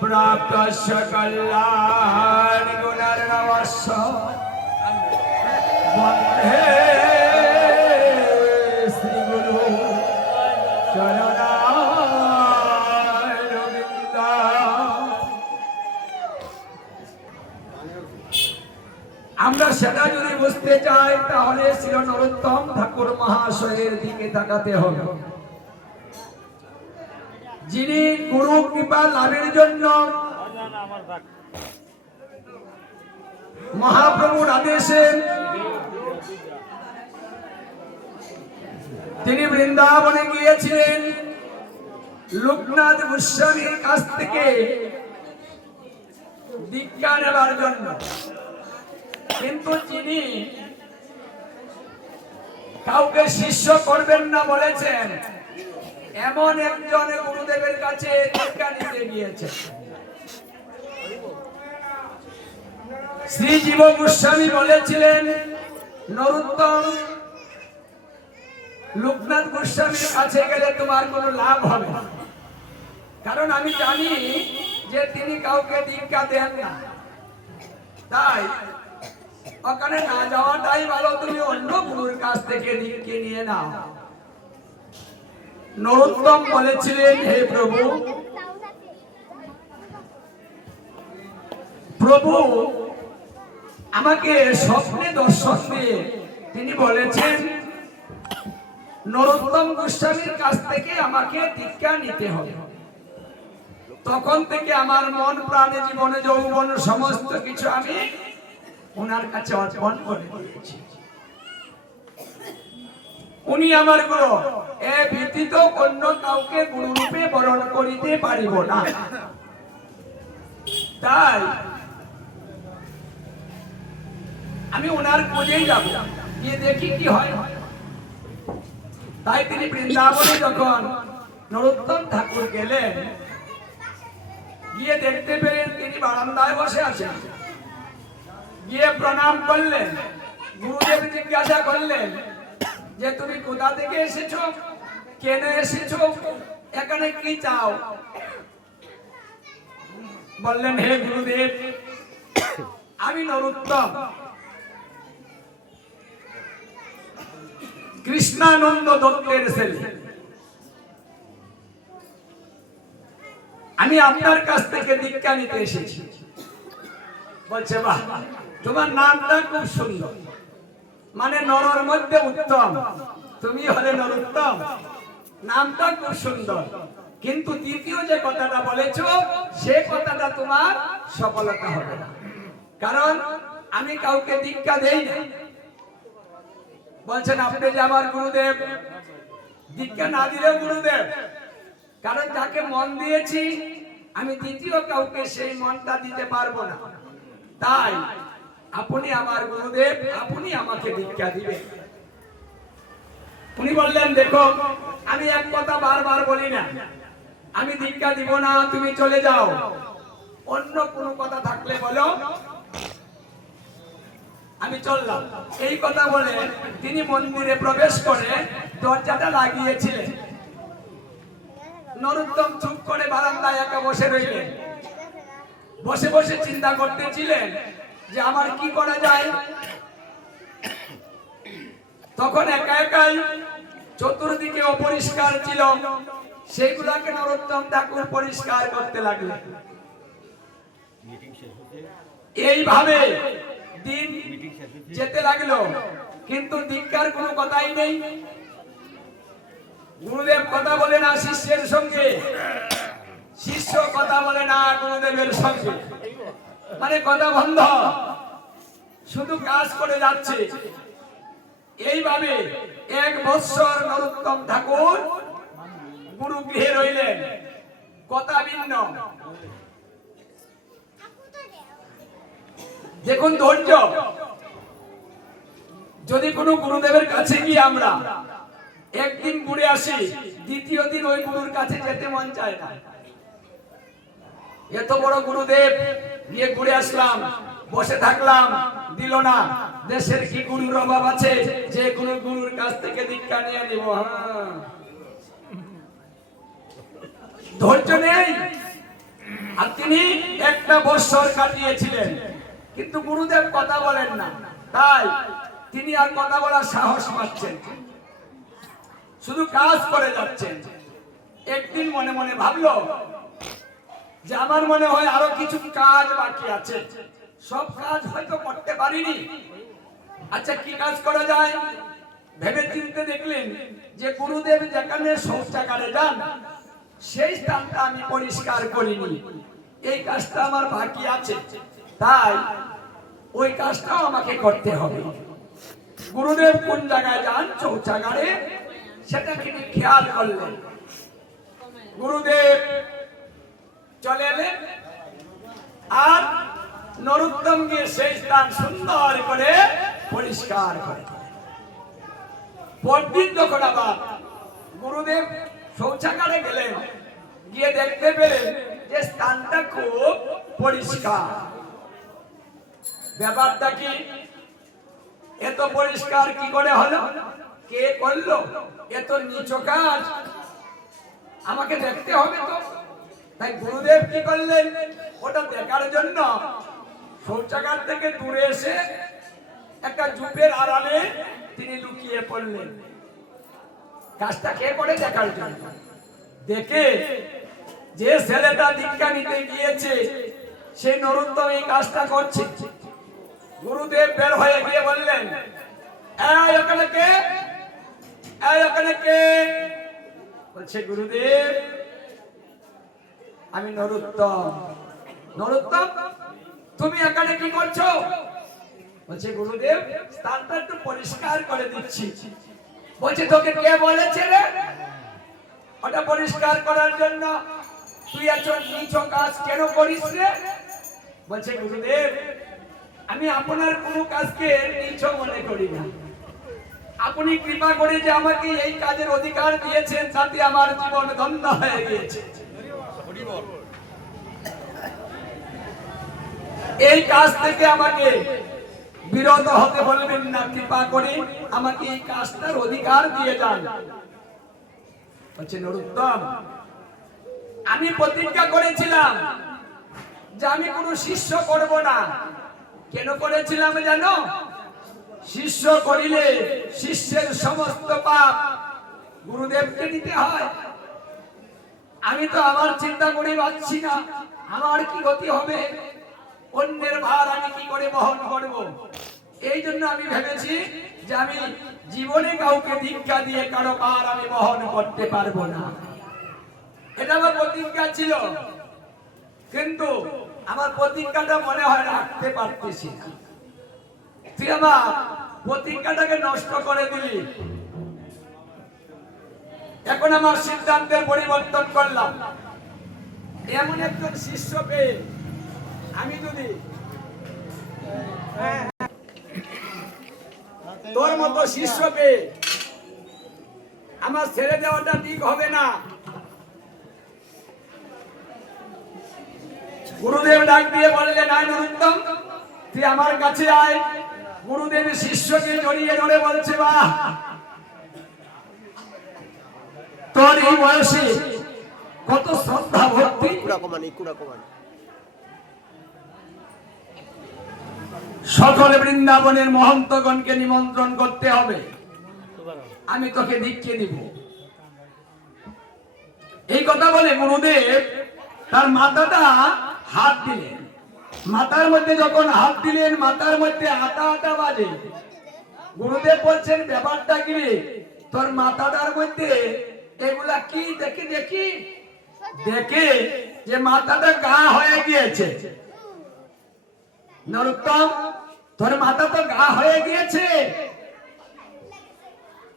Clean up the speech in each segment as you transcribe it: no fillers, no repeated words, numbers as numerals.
प्राप्त सकल्यान गुणर्नवस्य वन्दे श्री गुरु चरणारविन्द। আমরা সেটা যদি বুঝতে চাই তাহলে শ্রী নরোত্তম ঠাকুর মহাশয়ের দিকে তাকাতে হবে, যিনি গুরু কৃপা লাভের জন্য মহাপ্রভুর আদেশে তিনি বৃন্দাবনে গিয়েছিলেন লোকনাথ গোস্বামীর কাছ থেকে দীক্ষা নেবার জন্য। কিন্তু তিনি কাউকে শিষ্য করবেন না বলেছেন, এমন একজন গুরুদেবের কাছে দীক্ষা নিতে গিয়েছে। শ্রী জীব গোস্বামী বলেছিলেন, নরোত্তম, লোকনাথ গোস্বামীর কাছে গেলে তোমার কোনো লাভ হবে না, কারণ আমি জানি যে তিনি কাউকে দীক্ষা দেন না, তাই ওখানে না যাওয়াটাই ভালো, তুমি অন্য গুরুর কাছ থেকে দীক্ষা নিয়ে নাও। নরোত্তম বলেছিলেন, হে প্রভু, প্রভু আমাকে স্বপ্নে দর্শন দিয়ে তিনি বলেছেন নরোত্তম গোস্বামীর কাছ থেকে আমাকে দীক্ষা নিতে হবে। তখন থেকে আমার মন প্রাণে জীবনে যৌবন সমস্ত কিছু আমি ওনার কাছে অর্পণ করে দিয়েছি। উনি আমার গুরু, এ ব্যতীত অন্য কাউকে গুরু রূপে বরণ করিতে পারিব না। তাই আমি ওনার খোঁজেই যাব, গিয়ে দেখি কি হয়। তাই তিনি বৃন্দাবনে যখন নরোত্তম ঠাকুর গেলেন, গিয়ে দেখতে পেলেন তিনি বারান্দায় বসে আছেন। গিয়ে প্রণাম করলেন, গুরুদেব জিজ্ঞাসা করলেন যে তুমি কোথা থেকে এসেছো, কেন এসেছো, এখানে কি চাও? বললেন, হে গুরুদেব, আমি নরোত্তম, কৃষ্ণানন্দ দত্তের ছেলে। আমি আপনার কাছ থেকে দীক্ষা নিতে এসেছি। বলছে, বাহ, তোমার নামটা খুব সুন্দর, মানে নরর মধ্যে উত্তম, তুমি হলে নরোত্তম, নামটা খুব সুন্দর। কিন্তু দ্বিতীয় যে কথাটা বলেছো, সে কথাটা তোমার সফলতা হবে না, কারণ আমি কাউকে দীক্ষা দেই না। বলছেন, আপনি যে আমার গুরুদেব, দীক্ষা না দিলেও গুরুদেব, কারণ যাকে মন দিয়েছি আমি দ্বিতীয় কাউকে সেই মনটা দিতে পারবো না। তাই আপনি আমার গুরুদেব, আপনি আমাকে দীক্ষা দিবেন। উনি বললেন, দেখো, আমি এক কথা বারবার বলি না, আমি দীক্ষা দিব না, তুমি চলে যাও। অন্য কোনো কথা থাকলে বলো, আমি চললাম। এই কথা বলে তিনি মন্দিরে প্রবেশ করে দরজাটা লাগিয়েছিলেন। নরোত্তম চুপ করে বারান্দায় একা বসে রইলেন। বসে বসে চিন্তা করতেছিলেন যে আমার কি করা যায়। তখন একা একাই চতুর্দিকে অপরিষ্কার ছিল, সেগুলাকে নরোত্তম ঠাকুর পরিষ্কার করতে লাগলেন। এইভাবে দিন যেতে লাগলো, কিন্তু দীক্ষার কোনো কথাই নেই। গুরুদেব কথা বলে না শিষ্যের সঙ্গে, শিষ্য কথা বলে না গুরুদেবের সঙ্গে, মানে কথা বন্ধ, শুধু কাজ করে যাচ্ছে। এইভাবে 1 বৎসর নরোত্তম ঠাকুর গুরু গৃহে রইলেন, কথা ভিন্ন। দেখুন ধৈর্য। যদি কোনো গুরুদেবের কাছে গিয়ে আমরা একদিন ঘুরে আসি, দ্বিতীয় দিন ওই গুরুর কাছে যেতে মন চায় না। এত বড় গুরুদেব গিয়ে ঘুরে আসলাম, বসে থাকলাম, দিল না। দেশের কি গুরুর অভাব আছে যে কোনো গুরুর কাছ থেকে দীক্ষা নিয়ে নিব? হ্যাঁ, ধৈর্য নেই। আর তিনি একটা বছর কাটিয়েছিলেন, কিন্তু গুরুদেব কথা বলেন না। তাই তিনি আর কথা বলার সাহস পাচ্ছেন, শুধু কাজ করে যাচ্ছেন। একদিন মনে মনে ভাবলো যে আমার মনে হয় আরো কিছু কাজ বাকি আছে, সব কাজ হয়তো করতে পারিনি। আচ্ছা, কি কাজ করা যায়? ভেবে চিন্তে দেখলেন যে গুরুদেব যেখানে শৌচাগারে যান সেই স্থানটা আমি পরিষ্কার করিনি, এই কাজটা আমার বাকি আছে, তাই ওই কাজটাও আমাকে করতে হবে। গুরুদেব কোন জায়গায় যান? শৌচাগারে। সেটা তিনি খেয়াল করলেন। গুরুদেব চলে এলেন আর নরোত্তম গিয়ে সেই স্থান সুন্দর করে পরিষ্কার করে। পরদিন যখন আবার গুরুদেব শৌচাগারে গেলেন, গিয়ে দেখতে পেলেন যে স্থানটা খুব পরিষ্কার। ব্যাপারটা কি? এত পরিষ্কার কি করে হলো? কে করলো? এত নিচু কাজ, আমাকে দেখতে হবে তো। তাই গুরুদেব কি করলেন? ওটা দেখার জন্য শৌচাগার থেকে দূরে এসে একটা ঝোপের আড়ালে তিনি লুকিয়ে পড়লেন, কাজটা কে করে দেখার জন্য। দেখে যে ছেলেটা দীক্ষা নিতে গিয়েছে সেই নরোত্তম এই কাজটা করছে। গুরুদেব বের হয়ে গিয়ে বললেন, এই ওখানে কে? এই ওখানে কে? বলছে, গুরুদেব আমি নরোত্তম। নরোত্তম, তুমি এখানে কি করছো? বলছে, গুরুদেব স্থানটা একটু পরিষ্কার করে দিচ্ছি। বলছে, তোকে কে বলেছে রে ওটা পরিষ্কার করার জন্য? তুই এত নিচু কাজ কেন করিস রে? বলছে, গুরুদেব আমি আপনার কোনো কাজকে নিচু মনে করি না। আপনি কৃপা করে যে আমাকে এই কাজের অধিকার দিয়েছেন, তাতে আমার জীবন ধন্য হয়ে গিয়েছে। এই কাজ থেকে আমাকে বিরত হতে বলবেন না, কৃপা করে আমাকে এই কাজটার অধিকার দিয়ে যান। বলছে, নরোত্তম আমি প্রতিজ্ঞা করেছিলাম যে আমি কোনো শিষ্য করব না। কেন করেছিলাম জানো? শিষ্য করিলে শিষ্যের সমস্ত পাপ গুরুদেবকে দিতে হয়। আমি তো আমার চিন্তা করে পাচ্ছি না আমার কি গতি হবে, অন্যের ভার আমি কি করে বহন করব। এই জন্য আমি ভেবেছি যে আমি জীবনে কাউকে দীক্ষা দিয়ে কারো ভার আমি বহন করতে পারবো না। এটা আমার প্রতিজ্ঞা ছিল, কিন্তু আমার প্রতিজ্ঞাটা মনে হয় রাখতে পারতেছি না। তুই আমার প্রতিজ্ঞাটাকে নষ্ট করে দিলি। এখন আমার সিদ্ধান্তের পরিবর্তন করলাম। এমন একজন শিষ্য পেয়ে আমি যদি তোর মতো শিষ্য পেয়ে আমার ছেড়ে দেওয়াটা ঠিক হবে না। গুরুদেব ডাক দিয়ে বললেন, আয় নরোত্তম তুই আমার কাছে আয়। গুরুদেব শিষ্যকে জড়িয়ে ধরে বলছে, বাহ, তোর এই বয়সে কত শ্রদ্ধা ভক্তি। সকল বৃন্দাবনের মহন্তগণকে নিমন্ত্রণ করতে হবে, আমি তোকে দীক্ষা দিব। এই কথা বলে গুরুদেব তার মাথাটা হাত দিলেন। মাথার মধ্যে যখন হাত দিলেন, মাথার মধ্যে আটা আটা বাজে। গুরুদেব বলছেন, ব্যাপারটা কি রে, তোর মাথাটার মধ্যে এগুলা কি? দেখি দেখি। দেখে যে মাথাটা গা হয়ে গিয়েছে। নরোত্তম তোর মাথা তো গা হয়ে গিয়েছে,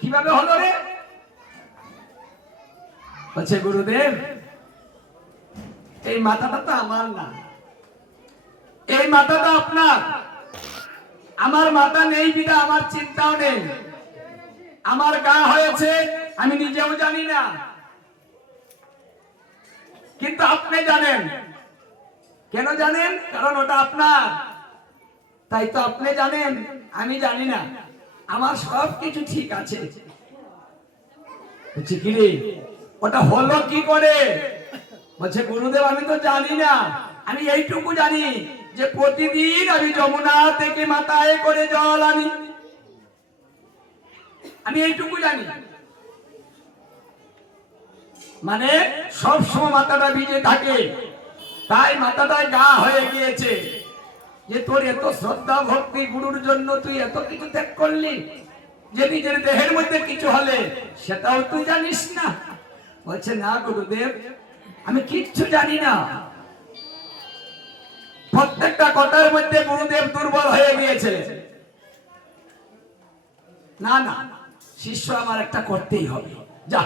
কিভাবে হলো রে? বলছে, গুরুদেব এই মাথাটা তো আমার না, এই মাথাটা আপনার। আমার মাথা নেই বিধা আমার চিন্তাও নেই। আমার গা হয়েছে আমি নিজেও জানি না, কিন্তু আপনি জানেন। কেন জানেন? কারণ ওটা আপনার। তাই তো আপনি জানেন, আমি জানি না, আমার সব কিছু ঠিক আছে। বলছি কি রে, ওটা হলো কি করে? বলছে গুরুদেব আমি তো জানি না, আমি এইটুকু জানি যে প্রতিদিন আমি যমুনা থেকে মাথায় করে জল আনি, আমি এইটুকু জানি। মানে সব সময় মাথাটা ভিজে থাকে, তাই মাথাটায় গা হয়ে গিয়েছে যে তোর এত শ্রদ্ধা ভক্তি গুরুর জন্য তুই এত কিছু ত্যাগ করলি, যে নিজের দেহের মধ্যে কিছু হলে সেটাও তুই জানিস না। বলছে না গুরুদেব, আমি কিচ্ছু জানি না। প্রত্যেকটা কথার মধ্যে গুরুদেব দুর্বল হয়ে গিয়েছে। না না, শিষ্য আমার একটা করতেই হবে, যা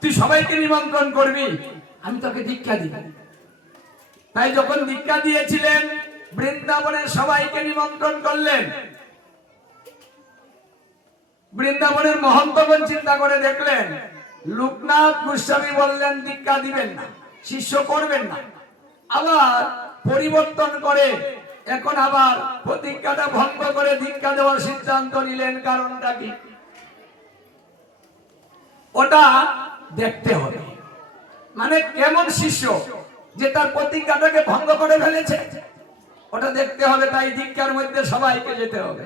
তুই সবাইকে নিমন্ত্রণ করবি, আমি তোকে দীক্ষা দিব। তাই যখন দীক্ষা দিয়েছিলেন, বৃন্দাবনের সবাইকে নিমন্ত্রণ করলেন। বৃন্দাবনের মহন্তগণ চিন্তা করে দেখলেন, লোকনাথ গোস্বামী বললেন দীক্ষা দিবেন না, শিষ্য করবেন না, আবার পরিবর্তন করে এখন আবার প্রতিজ্ঞাটা ভঙ্গ করে দীক্ষা দেওয়ার সিদ্ধান্ত নিলেন। কারণটা কি? ওটা দেখতে হবে, মানে কেমন শিষ্য যে তার প্রতিজ্ঞাটাকে ভঙ্গ করে ফেলেছে, ওটা দেখতে হবে। তাই দীক্ষার মধ্যে সবাইকে যেতে হবে।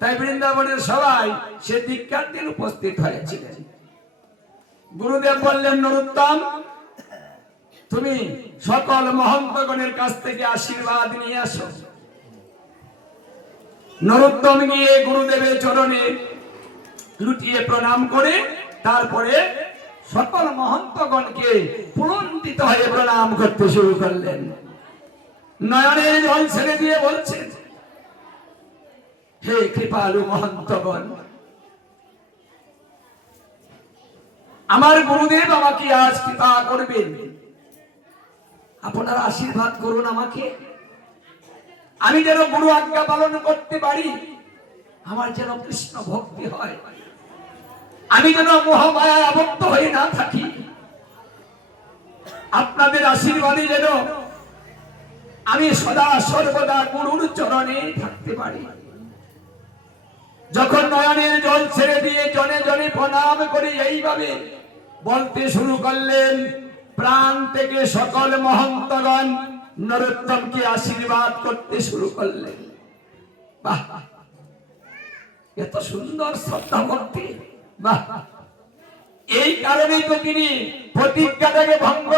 তাই বৃন্দাবনের সবাই সে দীক্ষার দিন উপস্থিত হয়েছিলেন। গুরুদেব বললেন, নরোত্তম তুমি সকল মহন্তগণের কাছ থেকে আশীর্বাদ নিয়ে আসো। নরোত্তম গিয়ে গুরুদেবের চরণে লুটিয়ে প্রণাম করে তারপরে সকল মহন্তগণকে পুলন্দিত হয়ে প্রণাম করতে শুরু করলেন। নয়নের জল ছেড়ে দিয়ে বলছেন, হে কৃপালু মহন্তগণ, আমার গুরুদেব আমাকে আজ কৃপা করবেন, আপনারা আশীর্বাদ করুন আমাকে, আমি যেন গুরু আজ্ঞা পালন করতে পারি, আমার যেন কৃষ্ণ ভক্তি হয়, আমি যেন মোহমায়ায় আবদ্ধ হয়ে না থাকি, আপনাদের আশীর্বাদে যেন আমি সদা সর্বদা গুরুর চরণে থাকতে পারি। যখন নয়নের জল ছেড়ে দিয়ে জনে জনে প্রণাম করে এইভাবে বলতে শুরু করলেন, প্রাণ থেকে সকল মহন্তগণ নরোত্তমকে আশীর্বাদ করতে শুরু করলেন। বাহ, এত সুন্দর শ্রদ্ধা ভক্তি! বাহ, এই কারণেই তো তিনি প্রতিজ্ঞাটাকে ভঙ্গ